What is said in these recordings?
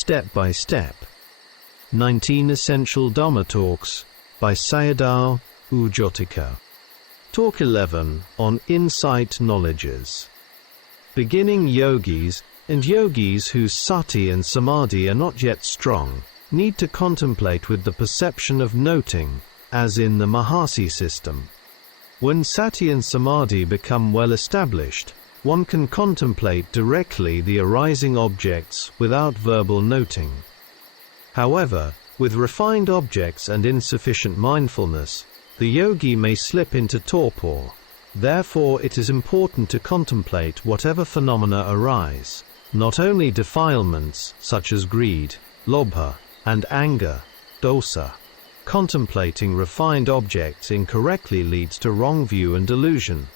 Step by Step. 19 Essential Dhamma Talks by Sayadaw, Jotika. Talk 11 on Insight Knowledges. Beginning yogis and yogis whose sati and samadhi are not yet strong need to contemplate with the perception of noting, as in the Mahasi system. When sati and samadhi become well established, one can contemplate directly the arising objects without verbal noting. However, with refined objects and insufficient mindfulness, the yogi may slip into torpor. Therefore, it is important to contemplate whatever phenomena arise, not only defilements such as greed, lobha, and anger, dosa. Contemplating refined objects incorrectly leads to wrong view and delusion.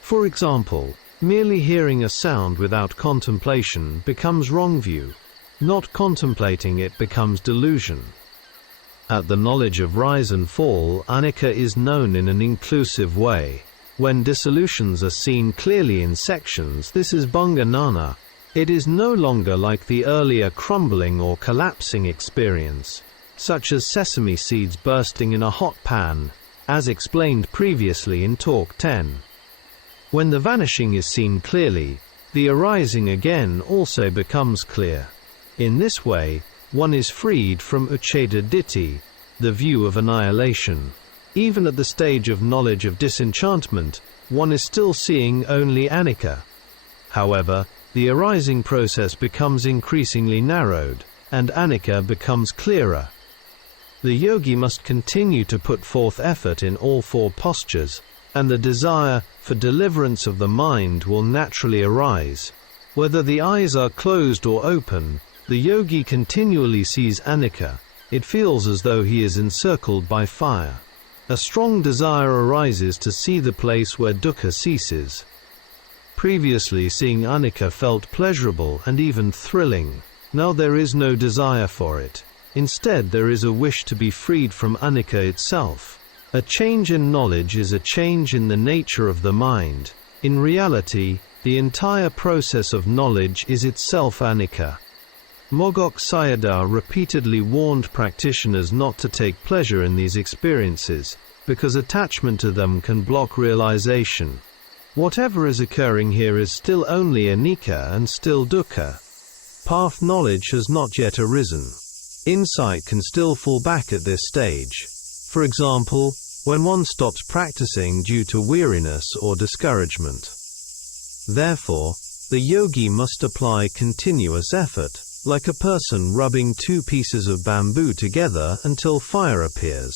For example, merely hearing a sound without contemplation becomes wrong view. Not contemplating it becomes delusion. At the knowledge of rise and fall, anicca is known in an inclusive way. When dissolutions are seen clearly in sections, this is bhanga-gnana. It is no longer like the earlier crumbling or collapsing experience, such as sesame seeds bursting in a hot pan, as explained previously in Talk 10. When the vanishing is seen clearly, the arising again also becomes clear. In this way, one is freed from ucceda ditthi, the view of annihilation. Even at the stage of knowledge of disenchantment, one is still seeing only anicca. However, the arising process becomes increasingly narrowed, and anicca becomes clearer. The yogi must continue to put forth effort in all four postures, and the desire for deliverance of the mind will naturally arise. Whether the eyes are closed or open, the yogi continually sees anicca. It feels as though he is encircled by fire. A strong desire arises to see the place where dukkha ceases. Previously, seeing anicca felt pleasurable and even thrilling. Now there is no desire for it. Instead, there is a wish to be freed from anicca itself. A change in knowledge is a change in the nature of the mind. In reality, the entire process of knowledge is itself anicca. Mogok Sayadaw repeatedly warned practitioners not to take pleasure in these experiences, because attachment to them can block realization. Whatever is occurring here is still only anicca and still dukkha. Path knowledge has not yet arisen. Insight can still fall back at this stage. For example, when one stops practicing due to weariness or discouragement. Therefore, the yogi must apply continuous effort, like a person rubbing two pieces of bamboo together until fire appears.